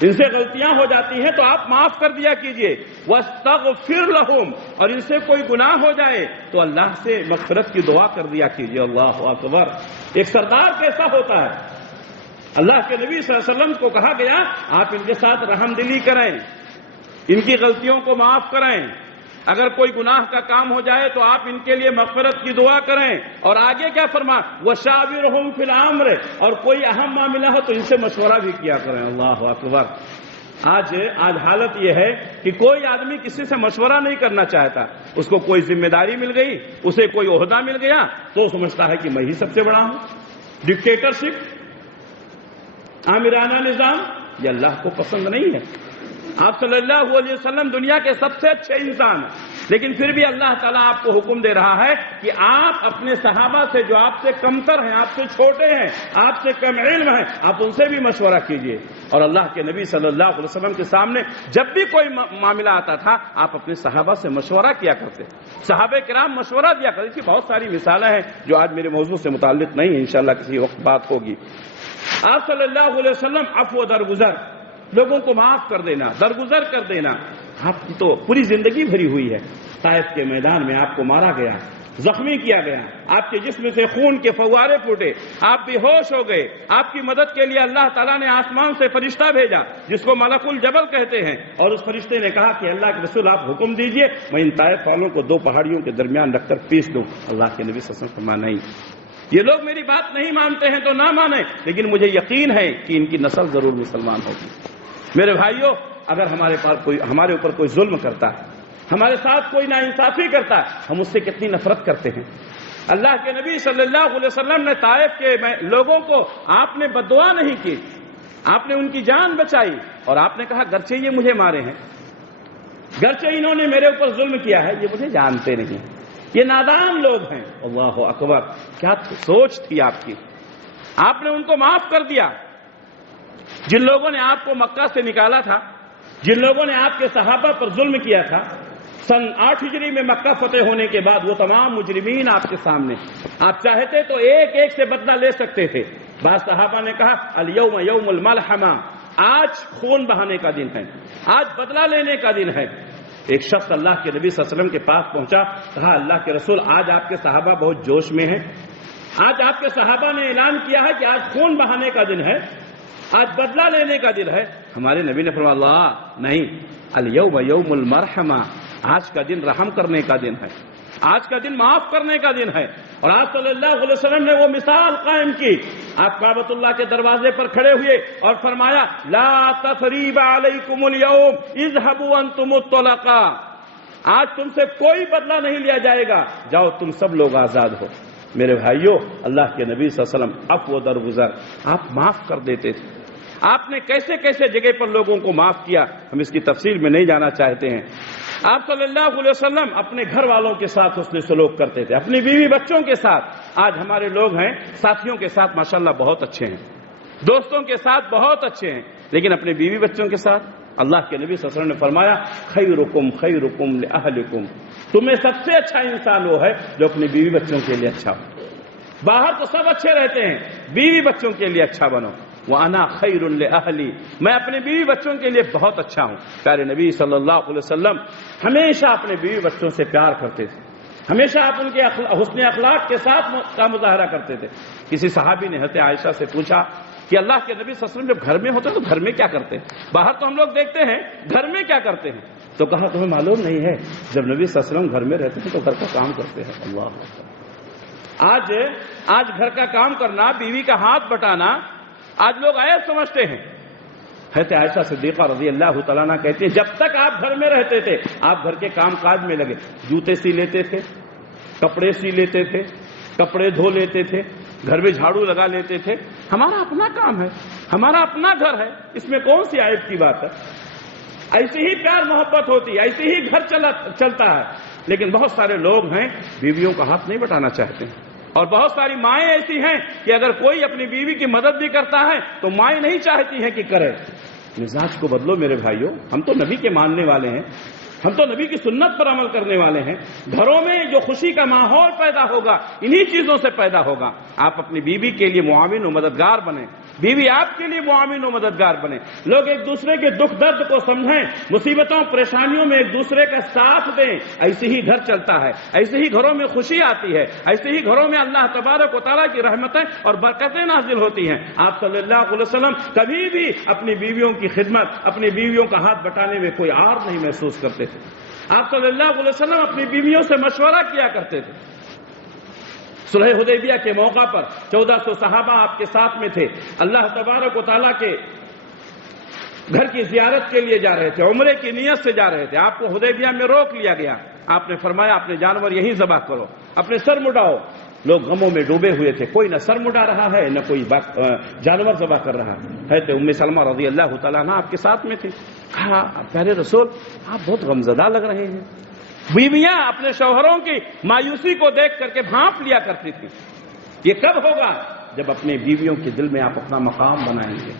ان سے غلطیاں ہو جاتی ہیں تو آپ معاف کر دیا کیجیے. وَاسْتَغْفِرْ لَهُمْ، اور ان سے کوئی گناہ ہو جائے تو اللہ سے مغفرت کی دعا کر دیا کیجیے. اللہ اکبر. ایک سردار کیسا ہوتا ہے؟ اللہ کے نبی صلی اللہ علیہ وسلم کو کہا گیا آپ ان کے ساتھ رحم دلی کریں، ان کی غلطیوں کو معاف کریں، اگر کوئی گناہ کا کام ہو جائے تو آپ ان کے لیے مغفرت کی دعا کریں. اور آگے کیا فرما؟ وَشَاوِرْهُمْ فِي الْأَمْرِ، اور کوئی اہم معاملہ ہو تو ان سے مشورہ بھی کیا کریں. اللہ اکبر. آج حالت یہ ہے کہ کوئی آدمی کسی سے مشورہ نہیں کرنا چاہتا. اس کو کوئی ذمہ داری مل گئی، اسے کوئی عہدہ مل گیا تو سمجھتا ہے کہ میں ہی سب سے بڑا ہوں. ڈکٹیٹرشپ، آمرانہ نظام، یہ اللہ کو پسند نہیں ہے. آپ صلی اللہ علیہ وسلم دنیا کے سب سے اچھے انسان ہیں، لیکن پھر بھی اللہ تعالیٰ آپ کو حکم دے رہا ہے کہ آپ اپنے صحابہ سے جو آپ سے کمتر ہیں، آپ سے چھوٹے ہیں، آپ سے کم علم ہیں، آپ ان سے بھی مشورہ کیجیے. اور اللہ کے نبی صلی اللہ علیہ وسلم کے سامنے جب بھی کوئی معاملہ آتا تھا آپ اپنے صحابہ سے مشورہ کیا کرتے. صحابہ کرام مشورہ دیا کرتے تھے. بہت ساری مثالیں ہیں جو آج میرے موضوع سے متعلق نہیں ہیں، انشاءاللہ کسی وقت بات ہوگی. آپ صلی اللہ علیہ وسلم عفو و درگزر، لوگوں کو معاف کر دینا، درگزر کر دینا. آپ کی تو پوری زندگی بھری ہوئی ہے. طائف کے میدان میں آپ کو مارا گیا، زخمی کیا گیا، آپ کے جسم سے خون کے فوارے پھوٹے، آپ بے ہوش ہو گئے. آپ کی مدد کے لیے اللہ تعالیٰ نے آسمان سے فرشتہ بھیجا جس کو ملک الجبل کہتے ہیں، اور اس فرشتے نے کہا کہ اللہ کے رسول آپ حکم دیجئے میں ان طائف والوں کو 2 پہاڑیوں کے درمیان رکھ کر پیس دوں. اللہ کے نبی صلی اللہ علیہ وسلم فرمایا نہیں، یہ لوگ میری بات نہیں مانتے ہیں تو نہ مانیں، لیکن مجھے یقین ہے کہ ان کی نسل ضرور مسلمان ہوگی. میرے بھائیوں، اگر ہمارے اوپر کوئی ظلم کرتا ہے، ہمارے ساتھ کوئی ناانصافی کرتا ہے، ہم اس سے کتنی نفرت کرتے ہیں. اللہ کے نبی صلی اللہ علیہ وسلم نے طائف کے لوگوں کو آپ نے بددعا نہیں کی، آپ نے ان کی جان بچائی. اور آپ نے کہا گرچہ یہ مجھے مارے ہیں، گرچہ انہوں نے میرے اوپر ظلم کیا ہے، یہ مجھے جانتے نہیں، یہ نادان لوگ ہیں۔ اللہ اکبر، کیا سوچ تھی آپ کی، آپ نے ان کو معاف کر دیا۔ جن لوگوں نے آپ کو مکہ سے نکالا تھا، جن لوگوں نے آپ کے صحابہ پر ظلم کیا تھا، سن 8 ہجری میں مکہ فتح ہونے کے بعد وہ تمام مجرمین آپ کے سامنے، آپ چاہتے تو ایک ایک سے بدلہ لے سکتے تھے۔ بعض صحابہ نے کہا الیوم یوم الملحمہ، آج خون بہانے کا دن ہے، آج بدلہ لینے کا دن ہے۔ ایک شخص اللہ کے نبی صلی اللہ علیہ وسلم کے پاس پہنچا، کہا اللہ کے رسول آج آپ کے صحابہ بہت جوش میں ہیں، آج آپ کے صحابہ نے اعلان کیا ہے کہ آج خون بہانے کا دن ہے، آج بدلہ لینے کا دن ہے۔ ہمارے نبی نے فرمایا اللہ نہیں، الیوم یوم المرحمہ، آج کا دن رحم کرنے کا دن ہے، آج کا دن معاف کرنے کا دن ہے۔ اور آپ صلی اللہ علیہ وسلم نے وہ مثال قائم کی، آپ کعبۃ اللہ کے دروازے پر کھڑے ہوئے اور فرمایا لا تثریب علیکم الیوم اذهبوا انتم الطلقاء، آج تم سے کوئی بدلہ نہیں لیا جائے گا، جاؤ تم سب لوگ آزاد ہو۔ میرے بھائیوں، اللہ کے نبی صلی اللہ علیہ وسلم عفو درگزر، آپ معاف کر دیتے تھے۔ آپ نے کیسے کیسے جگہ پر لوگوں کو معاف کیا، ہم اس کی تفصیل میں نہیں جانا چاہتے ہیں۔ آپ صلی اللہ علیہ وسلم اپنے گھر والوں کے ساتھ حسن سلوک کرتے تھے، اپنی بیوی بچوں کے ساتھ۔ آج ہمارے لوگ ہیں ساتھیوں کے ساتھ ماشاءاللہ بہت اچھے ہیں، دوستوں کے ساتھ بہت اچھے ہیں، لیکن اپنے بیوی بچوں کے ساتھ اللہ کے نبی صلی اللہ علیہ وسلم نے فرمایا خیرکم خیرکم لأہلکم، تمہیں سب سے اچھا انسان وہ ہے جو اپنی بیوی بچوں کے لیے اچھا ہو۔ باہر تو سب اچھے رہتے ہیں، بیوی بچوں کے لیے اچھا بنو۔ وَأَنَا خَيْرٌ لِأَهْلِي، میں اپنے بیوی بچوں کے لیے بہت اچھا ہوں۔ پیارے نبی صلی اللہ علیہ وسلم ہمیشہ اپنے بیوی بچوں سے پیار کرتے تھے، ہمیشہ آپ ان کے حسن اخلاق کے ساتھ کا مظاہرہ کرتے تھے۔ کسی صحابی نے حضرت عائشہ سے پوچھا کہ اللہ کے نبی صلی اللہ علیہ وسلم جب گھر میں ہوتے تو گھر میں کیا کرتے ہیں؟ باہر تو ہم لوگ دیکھتے ہیں، گھر میں کیا کرتے ہیں؟ تو کہا تمہیں معلوم نہیں ہے جب نبی صلی اللہ علیہ وسلم گھر میں رہتے تھے تو گھر کا کام کرتے ہیں۔ اللہ آج گھر کا کام کرنا، بیوی کا ہاتھ بٹانا آج لوگ عیب سمجھتے ہیں۔ حضرت عائشہ صدیقہ رضی اللہ تعالیٰ عنہ کہتے ہیں جب تک آپ گھر میں رہتے تھے آپ گھر کے کام کاج میں لگے، جوتے سی لیتے تھے، کپڑے سی لیتے تھے، کپڑے دھو لیتے تھے، گھر میں جھاڑو لگا لیتے تھے۔ ہمارا اپنا کام ہے، ہمارا اپنا گھر ہے، اس میں کون سی عیب کی بات ہے؟ ایسی ہی پیار محبت ہوتی ہے، ایسے ہی گھر چلتا ہے۔ لیکن بہت سارے لوگ ہیں بیویوں کا ہاتھ نہیں بٹانا چاہتے ہیں، اور بہت ساری مائیں ایسی ہیں کہ اگر کوئی اپنی بیوی کی مدد بھی کرتا ہے تو مائیں نہیں چاہتی ہیں کہ کرے۔ مزاج کو بدلو میرے بھائیوں، ہم تو نبی کے ماننے والے ہیں، ہم تو نبی کی سنت پر عمل کرنے والے ہیں۔ گھروں میں جو خوشی کا ماحول پیدا ہوگا انہی چیزوں سے پیدا ہوگا۔ آپ اپنی بیوی کے لیے معاون و مددگار بنیں، بیوی آپ کے لیے معاون و مددگار بنے، لوگ ایک دوسرے کے دکھ درد کو سمجھیں، مصیبتوں پریشانیوں میں ایک دوسرے کا ساتھ دیں، ایسے ہی گھر چلتا ہے، ایسے ہی گھروں میں خوشی آتی ہے، ایسے ہی گھروں میں اللہ تبارک و تعالیٰ کی رحمتیں اور برکتیں نازل ہوتی ہیں۔ آپ صلی اللہ علیہ وسلم کبھی بھی اپنی بیویوں کی خدمت، اپنی بیویوں کا ہاتھ بٹانے میں کوئی عار نہیں محسوس کرتے تھے۔ آپ صلی اللہ علیہ وسلم اپنی بیویوں سے مشورہ کیا کرتے تھے۔ صلح حدیبیہ کے موقع پر 1400 صحابہ آپ کے ساتھ میں تھے، اللہ تبارک و تعالیٰ کے گھر کی زیارت کے لیے جا رہے تھے، عمرے کی نیت سے جا رہے تھے۔ آپ کو حدیبیہ میں روک لیا گیا، آپ نے فرمایا اپنے جانور یہیں ذبح کرو، اپنے سر مڈاؤ۔ لوگ غموں میں ڈوبے ہوئے تھے، کوئی نہ سر مڈا رہا ہے نہ کوئی جانور ذبح کر رہا ہے۔ ام سلمہ رضی اللہ تعالیٰ عنہ آپ کے ساتھ میں تھی۔ کہا پیارے رسول آپ بہت غمزدہ لگ رہے ہیں۔ بیویاں اپنے شوہروں کی مایوسی کو دیکھ کر کے بھانپ لیا کرتی تھی۔ یہ کب ہوگا؟ جب اپنے بیویوں کے دل میں آپ اپنا مقام بنائیں گے۔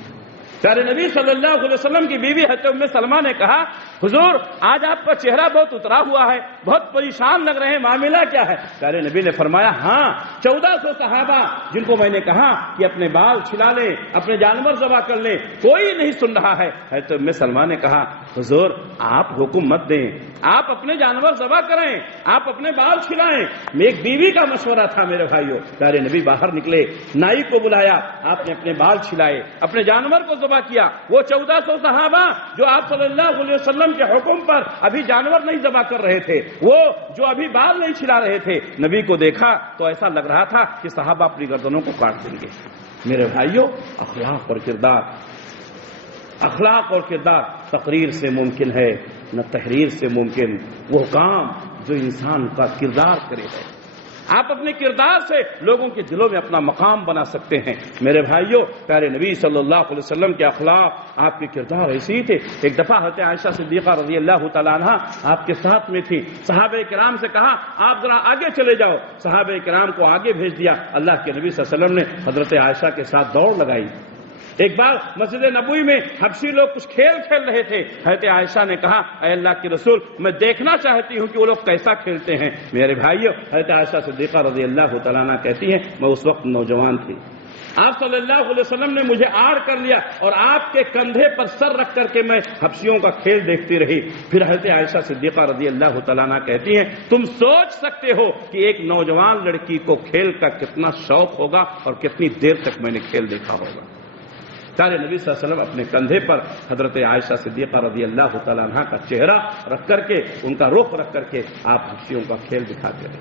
پیارے نبی صلی اللہ علیہ وسلم کی بیوی حضرت ام سلمہ نے کہا حضور آج آپ کا چہرہ بہت اترا ہوا ہے، بہت پریشان لگ رہے ہیں، معاملہ کیا ہے؟ پیارے نبی نے فرمایا ہاں 1400 صحابہ جن کو میں نے کہا کہ اپنے بال چھلا لیں، اپنے جانور ذبح کر لیں، کوئی نہیں سن رہا ہے۔ حضرت ام سلمہ نے کہا حضور آپ حکم مت دیں، آپ اپنے جانور ذبح کریں، آپ اپنے بال چھلائیں۔ میں ایک بیوی کا مشورہ تھا میرے بھائیوں۔ پیارے نبی باہر نکلے، نائی کو بلایا، آپ نے اپنے بال چھلائے، اپنے جانور کو ذبح کیا۔ وہ 1400 صحابہ جو آپ صلی اللہ علیہ وسلم کے حکم پر ابھی جانور نہیں ذبح کر رہے تھے، وہ جو ابھی بال نہیں چھلا رہے تھے، نبی کو دیکھا تو ایسا لگ رہا تھا کہ صحابہ اپنی گردنوں کو کاٹ دیں گے۔ میرے بھائیوں اخلاق اور کردار تقریر سے ممکن ہے نہ تحریر سے ممکن۔ وہ کام جو انسان کا کردار کرے ہے، آپ اپنے کردار سے لوگوں کے دلوں میں اپنا مقام بنا سکتے ہیں۔ میرے بھائیوں، پیارے نبی صلی اللہ علیہ وسلم کے اخلاق، آپ کے کردار ایسے ہی تھے۔ ایک دفعہ حضرت عائشہ صدیقہ رضی اللہ تعالیٰ عنہ آپ کے ساتھ میں تھی، صحابہ کرام سے کہا آپ ذرا آگے چلے جاؤ، صحابہ کرام کو آگے بھیج دیا۔ اللہ کے نبی صلی اللہ علیہ وسلم نے حضرت عائشہ کے ساتھ دوڑ لگائی۔ ایک بار مسجد نبوی میں حبشی لوگ کچھ کھیل کھیل رہے تھے، حضرت عائشہ نے کہا اے اللہ کے رسول، میں دیکھنا چاہتی ہوں کہ وہ لوگ کیسا کھیلتے ہیں۔ میرے بھائیو، حضرت عائشہ صدیقہ رضی اللہ تعالیٰ عنہ کہتی ہیں میں اس وقت نوجوان تھی، آپ صلی اللہ علیہ وسلم نے مجھے آڑ کر لیا اور آپ کے کندھے پر سر رکھ کر کے میں حبشیوں کا کھیل دیکھتی رہی۔ پھر حضرت عائشہ صدیقہ رضی اللہ تعالیٰ عنہ کہتی ہیں تم سوچ سکتے ہو کہ ایک نوجوان لڑکی کو کھیل کا کتنا شوق ہوگا اور کتنی دیر تک میں نے کھیل دیکھا ہوگا۔ سارے نبی صلی اللہ علیہ وسلم اپنے کندھے پر حضرت عائشہ صدیقہ رضی اللہ تعالیٰ عنہ کا چہرہ رکھ کر کے، ان کا رخ رکھ کر کے آپ حبشیوں کا کھیل دکھاتے رہے۔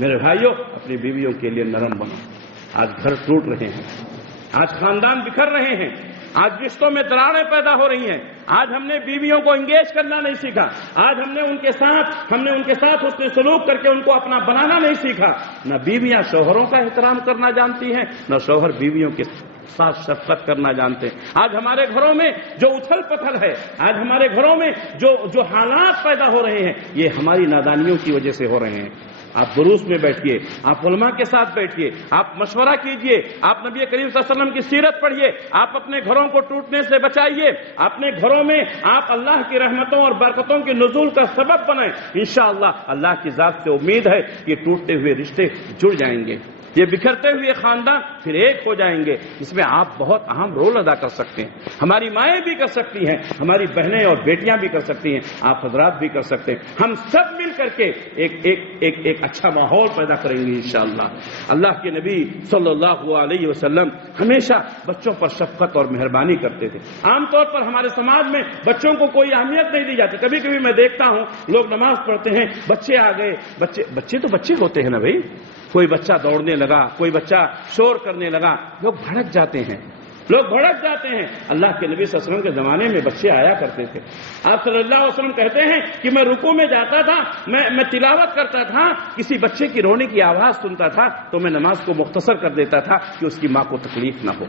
میرے بھائیوں، اپنی بیویوں کے لیے نرم بنو۔ آج گھر ٹوٹ رہے ہیں، آج خاندان بکھر رہے ہیں، آج رشتوں میں دراڑیں پیدا ہو رہی ہیں۔ آج ہم نے بیویوں کو انگیج کرنا نہیں سیکھا، آج ہم نے ان کے ساتھ حسن سلوک کر کے ان کو اپنا بنانا نہیں سیکھا۔ نہ بیویاں شوہروں کا احترام کرنا جانتی ہیں، نہ شوہر بیویوں کے ساتھ شفقت کرنا جانتے ہیں۔ آج ہمارے گھروں میں جو اتھل پتھل ہے، آج ہمارے گھروں میں جو حالات پیدا ہو رہے ہیں، یہ ہماری نادانیوں کی وجہ سے ہو رہے ہیں۔ آپ دروس میں بیٹھیے، آپ علماء کے ساتھ بیٹھیے، آپ مشورہ کیجئے، آپ نبی کریم صلی اللہ علیہ وسلم کی سیرت پڑھیے، آپ اپنے گھروں کو ٹوٹنے سے بچائیے، اپنے گھروں میں آپ اللہ کی رحمتوں اور برکتوں کے نزول کا سبب بنیں۔ انشاءاللہ اللہ کی ذات سے امید ہے کہ ٹوٹتے ہوئے رشتے جڑ جائیں گے، یہ بکھرتے ہوئے خاندان پھر ایک ہو جائیں گے۔ اس میں آپ بہت اہم رول ادا کر سکتے ہیں، ہماری مائیں بھی کر سکتی ہیں، ہماری بہنیں اور بیٹیاں بھی کر سکتی ہیں، آپ حضرات بھی کر سکتے ہیں۔ ہم سب مل کر کے ایک اچھا ماحول پیدا کریں گے انشاءاللہ۔ اللہ کے نبی صلی اللہ علیہ وسلم ہمیشہ بچوں پر شفقت اور مہربانی کرتے تھے۔ عام طور پر ہمارے سماج میں بچوں کو کوئی اہمیت نہیں دی جاتی۔ کبھی کبھی میں دیکھتا ہوں لوگ نماز پڑھتے ہیں، بچے آ گئے، بچے تو بچے ہوتے ہیں نا بھائی، کوئی بچہ دوڑنے لگا، کوئی بچہ شور کرنے لگا، لوگ بھڑک جاتے ہیں۔ اللہ کے نبی صلی اللہ علیہ وسلم کے زمانے میں بچے آیا کرتے تھے۔ آپ صلی اللہ علیہ وسلم کہتے ہیں کہ میں رکوع میں جاتا تھا، میں تلاوت کرتا تھا، کسی بچے کی رونے کی آواز سنتا تھا تو میں نماز کو مختصر کر دیتا تھا کہ اس کی ماں کو تکلیف نہ ہو۔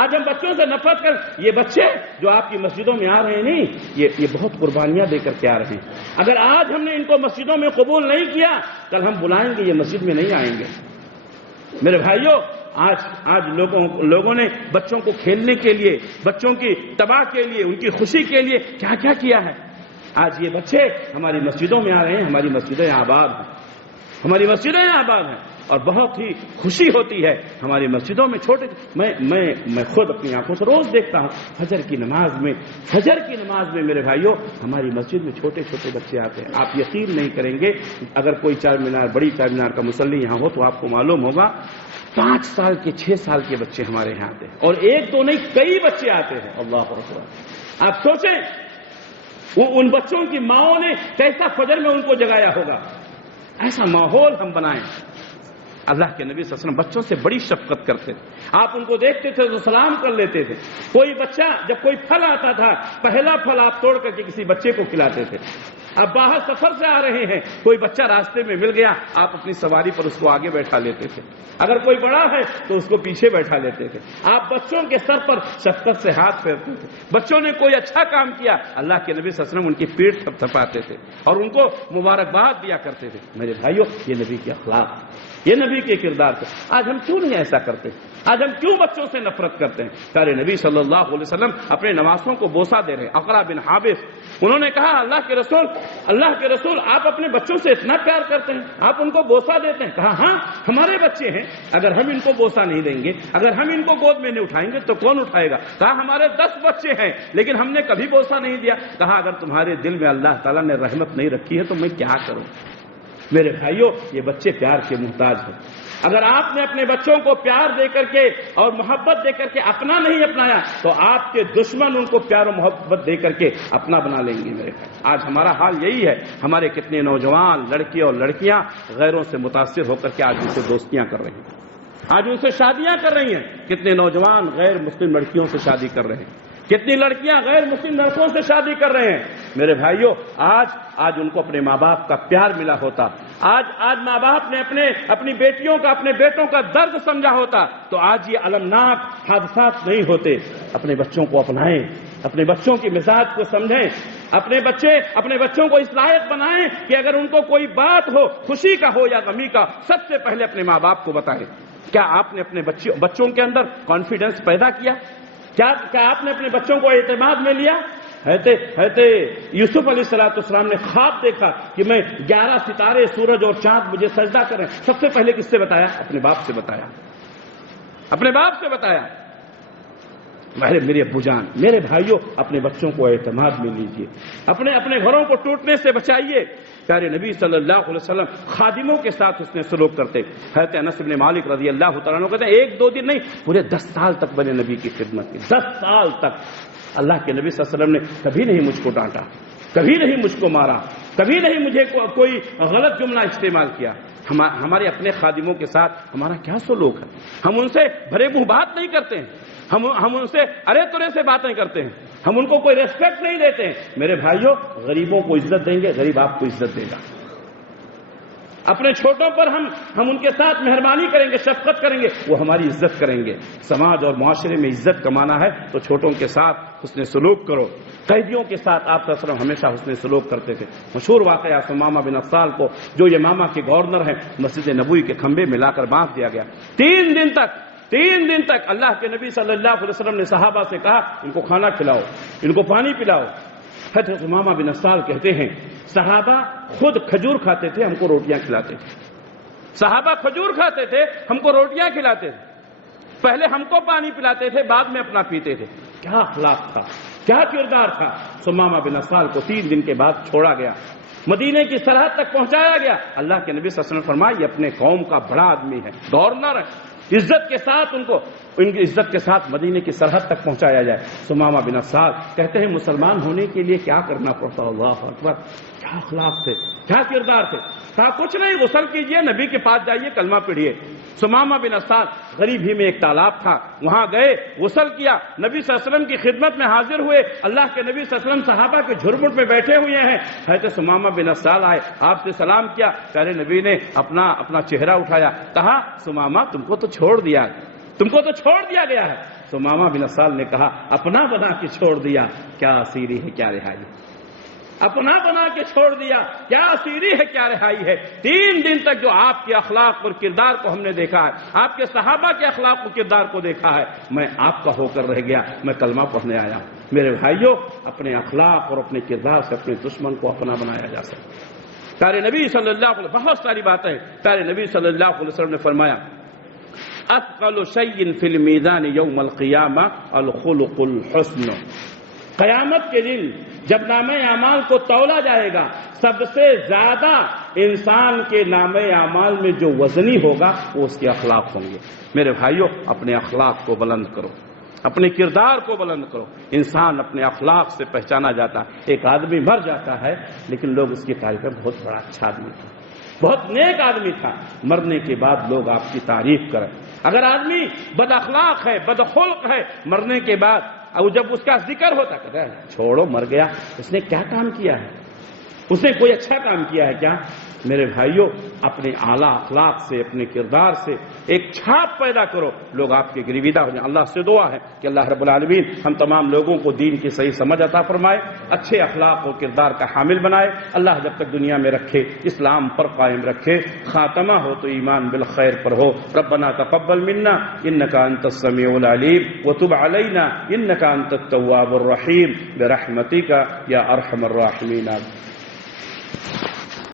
آج ہم بچوں سے نفرت کر، یہ بچے جو آپ کی مسجدوں میں آ رہے ہیں نہیں، یہ بہت قربانیاں دے کر کے آ رہے ہیں۔ اگر آج ہم نے ان کو مسجدوں میں قبول نہیں کیا، کل ہم بلائیں گے یہ مسجد میں نہیں آئیں گے۔ میرے بھائیوں، آج لوگوں نے بچوں کو کھیلنے کے لیے، بچوں کی تباہ کے لیے، ان کی خوشی کے لیے کیا کیا کیا ہے۔ آج یہ بچے ہماری مسجدوں میں آ رہے ہیں، ہماری مسجدیں آباد ہیں، ہماری مسجدیں آباد ہیں، اور بہت ہی خوشی ہوتی ہے ہماری مسجدوں میں چھوٹے، میں خود اپنی آنکھوں سے روز دیکھتا ہوں فجر کی نماز میں میرے بھائیوں ہماری مسجد میں چھوٹے چھوٹے بچے آتے ہیں۔ آپ یقین نہیں کریں گے، اگر کوئی بڑی چار مینار کا مصلی یہاں ہو تو آپ کو معلوم ہوگا 5 سال کے 6 سال کے بچے ہمارے یہاں آتے ہیں، اور ایک دو نہیں کئی بچے آتے ہیں۔ اللہ اکبر! آپ سوچیں ان بچوں کی ماؤں نے کیسا فجر میں ان کو جگایا ہوگا۔ ایسا ماحول ہم بنائیں۔ اللہ کے نبی صلی اللہ علیہ وسلم بچوں سے بڑی شفقت کرتے تھے، آپ ان کو دیکھتے تھے تو سلام کر لیتے تھے۔ کوئی بچہ جب کوئی پھل آتا تھا، پہلا پھل آپ توڑ کر کے کسی بچے کو کھلاتے تھے۔ اب باہر سفر سے آ رہے ہیں، کوئی بچہ راستے میں مل گیا، آپ اپنی سواری پر اس کو آگے بیٹھا لیتے تھے، اگر کوئی بڑا ہے تو اس کو پیچھے بیٹھا لیتے تھے۔ آپ بچوں کے سر پر شفقت سے ہاتھ پھیرتے تھے۔ بچوں نے کوئی اچھا کام کیا، اللہ کے نبی صلی اللہ علیہ وسلم ان کی پیٹھ تھپتھپاتے تھے اور ان کو مبارکباد دیا کرتے تھے۔ میرے بھائیوں، یہ نبی کے اخلاق، یہ نبی کے کردار تھے۔ آج ہم کیوں نہیں ایسا کرتے؟ آج ہم کیوں بچوں سے نفرت کرتے ہیں؟ پیارے نبی صلی اللہ علیہ وسلم اپنے نواسوں کو بوسہ دے رہے ہیں۔ اقرا بن حابس، انہوں نے کہا اللہ کے رسول آپ اپنے بچوں سے اتنا پیار کرتے ہیں، آپ ان کو بوسہ دیتے ہیں؟ کہا ہاں، ہمارے بچے ہیں، اگر ہم ان کو بوسہ نہیں دیں گے، اگر ہم ان کو گود میں نہیں اٹھائیں گے تو کون اٹھائے گا؟ کہا ہمارے 10 بچے ہیں لیکن ہم نے کبھی بوسہ نہیں دیا۔ کہا اگر تمہارے دل میں اللہ تعالیٰ نے رحمت نہیں رکھی ہے تو میں کیا کروں؟ میرے بھائیوں، یہ بچے پیار کے محتاج ہیں۔ اگر آپ نے اپنے بچوں کو پیار دے کر کے اور محبت دے کر کے اپنا نہیں اپنایا تو آپ کے دشمن ان کو پیار و محبت دے کر کے اپنا بنا لیں گے۔ میرے بھائی، آج ہمارا حال یہی ہے۔ ہمارے کتنے نوجوان لڑکے اور لڑکیاں غیروں سے متاثر ہو کر کے آج ان سے دوستیاں کر رہے ہیں، آج ان سے شادیاں کر رہی ہیں۔ کتنے نوجوان غیر مسلم لڑکیوں سے شادی کر رہے ہیں، کتنی لڑکیاں غیر مسلم لڑکوں سے شادی کر رہے ہیں۔ میرے بھائیوں، آج ان کو اپنے ماں باپ کا پیار ملا ہوتا، آج ماں باپ نے اپنی بیٹیوں کا اپنے بیٹوں کا درد سمجھا ہوتا تو آج یہ المناک حادثات نہیں ہوتے۔ اپنے بچوں کو اپنائیں، اپنے بچوں کی مزاج کو سمجھیں، اپنے بچوں کو اس لائق بنائیں کہ اگر ان کو کوئی بات ہو، خوشی کا ہو یا غمی کا، سب سے پہلے اپنے ماں باپ کو بتائیں۔ کیا آپ نے اپنے بچوں کے اندر کانفیڈنس پیدا کیا؟ کیا آپ نے اپنے بچوں کو اعتماد میں لیا؟ حضرت یوسف علیہ السلام نے خواب دیکھا کہ میں 11 ستارے، سورج اور چاند مجھے سجدہ کریں، سب سے پہلے کس سے بتایا؟ اپنے باپ سے بتایا، اپنے باپ سے بتایا۔ میرے ابو جان، میرے بھائیوں، اپنے بچوں کو اعتماد میں لیجئے، اپنے گھروں کو ٹوٹنے سے بچائیے۔ پیارے نبی صلی اللہ علیہ وسلم خادموں کے ساتھ اس نے سلوک کرتے۔ حضرت انس بن مالک رضی اللہ تعالیٰ عنہ کہتے ہیں 1-2 دن نہیں، پورے 10 سال تک میں نے نبی کی خدمت کی، 10 سال تک۔ اللہ کے نبی صلی اللہ علیہ وسلم نے کبھی نہیں مجھ کو ڈانٹا، کبھی نہیں مجھ کو مارا، کبھی نہیں مجھے کوئی غلط جملہ استعمال کیا۔ ہمارے اپنے خادموں کے ساتھ ہمارا کیا سلوک ہے؟ ہم ان سے بھرے منہ بات نہیں کرتے ہیں، ہم ان سے ارے ترے سے باتیں کرتے ہیں، ہم ان کو کوئی ریسپیکٹ نہیں دیتے ہیں۔ میرے بھائیوں، غریبوں کو عزت دیں گے، غریب آپ کو عزت دے گا۔ اپنے چھوٹوں پر ہم ان کے ساتھ مہربانی کریں گے، شفقت کریں گے، وہ ہماری عزت کریں گے۔ سماج اور معاشرے میں عزت کمانا ہے تو چھوٹوں کے ساتھ حسن سلوک کرو۔ قیدیوں کے ساتھ آپ صلی اللہ علیہ وسلم ہمیشہ حسن سلوک کرتے تھے۔ مشہور واقعہ ثمامہ بن اسال کو، جو یمامہ کے گورنر ہیں، مسجد نبوی کے کھمبے میں لا کر باندھ دیا گیا۔ 3 دن تک اللہ کے نبی صلی اللہ علیہ وسلم نے صحابہ سے کہا ان کو کھانا کھلاؤ، ان کو پانی پلاؤ۔ حضرت ثمامہ بن اسال کہتے ہیں صحابہ خود کھجور کھاتے تھے، ہم کو روٹیاں کھلاتے تھے۔ صحابہ کھجور کھاتے تھے، ہم کو روٹیاں کھلاتے تھے۔ پہلے ہم کو پانی پلاتے تھے، بعد میں اپنا پیتے تھے۔ کیا اخلاق تھا، کیا کردار تھا۔ ثمامہ بن اسال کو 3 دن کے بعد چھوڑا گیا، مدینے کی سرحد تک پہنچایا گیا۔ اللہ کے نبی صلی اللہ علیہ وسلم فرمایا یہ اپنے قوم کا بڑا آدمی ہے، گورنر ہے، عزت کے ساتھ ان کی عزت کے ساتھ مدینے کی سرحد تک پہنچایا جائے۔ ثمامہ بن اسال کہتے ہیں مسلمان ہونے کے لیے کیا کرنا پڑتا؟ اللہ اکبر، کیا اخلاق تھے، کیا کردار تھے۔ کہا کچھ نہیں، غسل کیجئے، نبی کے پاس جائیے، کلمہ پڑھیے۔ ثمامہ بن اسال غریب ہی میں ایک تالاب تھا، وہاں گئے، غسل کیا، نبی صلی اللہ علیہ وسلم کی خدمت میں حاضر ہوئے۔ اللہ کے نبی صلی اللہ علیہ وسلم صحابہ کے جھرمٹ میں بیٹھے ہوئے ہیں۔ حضرت ثمامہ بن اسال آئے، آپ سے سلام کیا۔ پیارے نبی نے اپنا چہرہ اٹھایا، کہا ثمامہ تم کو تو چھوڑ دیا گیا ہے۔ ثمامہ بن اسال نے کہا اپنا بنا کے چھوڑ دیا، کیا اسیری ہے کیا رہائی، اپنا بنا کے چھوڑ دیا، کیا اسیری ہے کیا رہائی ہے۔ 3 دن تک جو آپ کے اخلاق اور کردار کو ہم نے دیکھا ہے، آپ کے صحابہ کے اخلاق اور کردار کو دیکھا ہے، میں آپ کا ہو کر رہ گیا، میں کلمہ پڑھنے آیا ہوں۔ میرے بھائیوں، اپنے اخلاق اور اپنے کردار سے اپنے دشمن کو اپنا بنایا جا سکتا ہے۔ پیارے نبی صلی اللہ علیہ وسلم، بہت ساری باتیں پیارے نبی صلی اللہ علیہ وسلم نے فرمایا اثقل شیء فی المیزان یوم القیامہ الخلق الحسن۔ قیامت کے دن جب نامہ اعمال کو تولا جائے گا، سب سے زیادہ انسان کے نامہ اعمال میں جو وزنی ہوگا وہ اس کے اخلاق ہوں گے۔ میرے بھائیوں، اپنے اخلاق کو بلند کرو، اپنے کردار کو بلند کرو۔ انسان اپنے اخلاق سے پہچانا جاتا ہے۔ ایک آدمی مر جاتا ہے لیکن لوگ اس کی تعریف میں بہت بڑا اچھا آدمی تھا، بہت نیک آدمی تھا، مرنے کے بعد لوگ آپ کی تعریف کریں۔ اگر آدمی بد اخلاق ہے، بد خلق ہے، مرنے کے بعد جب اس کا ذکر ہوتا ہے چھوڑو مر گیا، اس نے کیا کام کیا ہے، اس نے کوئی اچھا کام کیا ہے کیا؟ میرے بھائیوں، اپنے اعلیٰ اخلاق سے، اپنے کردار سے ایک چھاپ پیدا کرو، لوگ آپ کے گرویدہ ہو جائیں۔ اللہ سے دعا ہے کہ اللہ رب العالمین ہم تمام لوگوں کو دین کی صحیح سمجھ عطا فرمائے، اچھے اخلاق و کردار کا حامل بنائے۔ اللہ جب تک دنیا میں رکھے، اسلام پر قائم رکھے، خاتمہ ہو تو ایمان بالخیر پر ہو۔ ربنا تقبل منا انک انت السمیع العلیم وتب علینا انک انت التواب الرحیم برحمتک یا ارحم الراحمین۔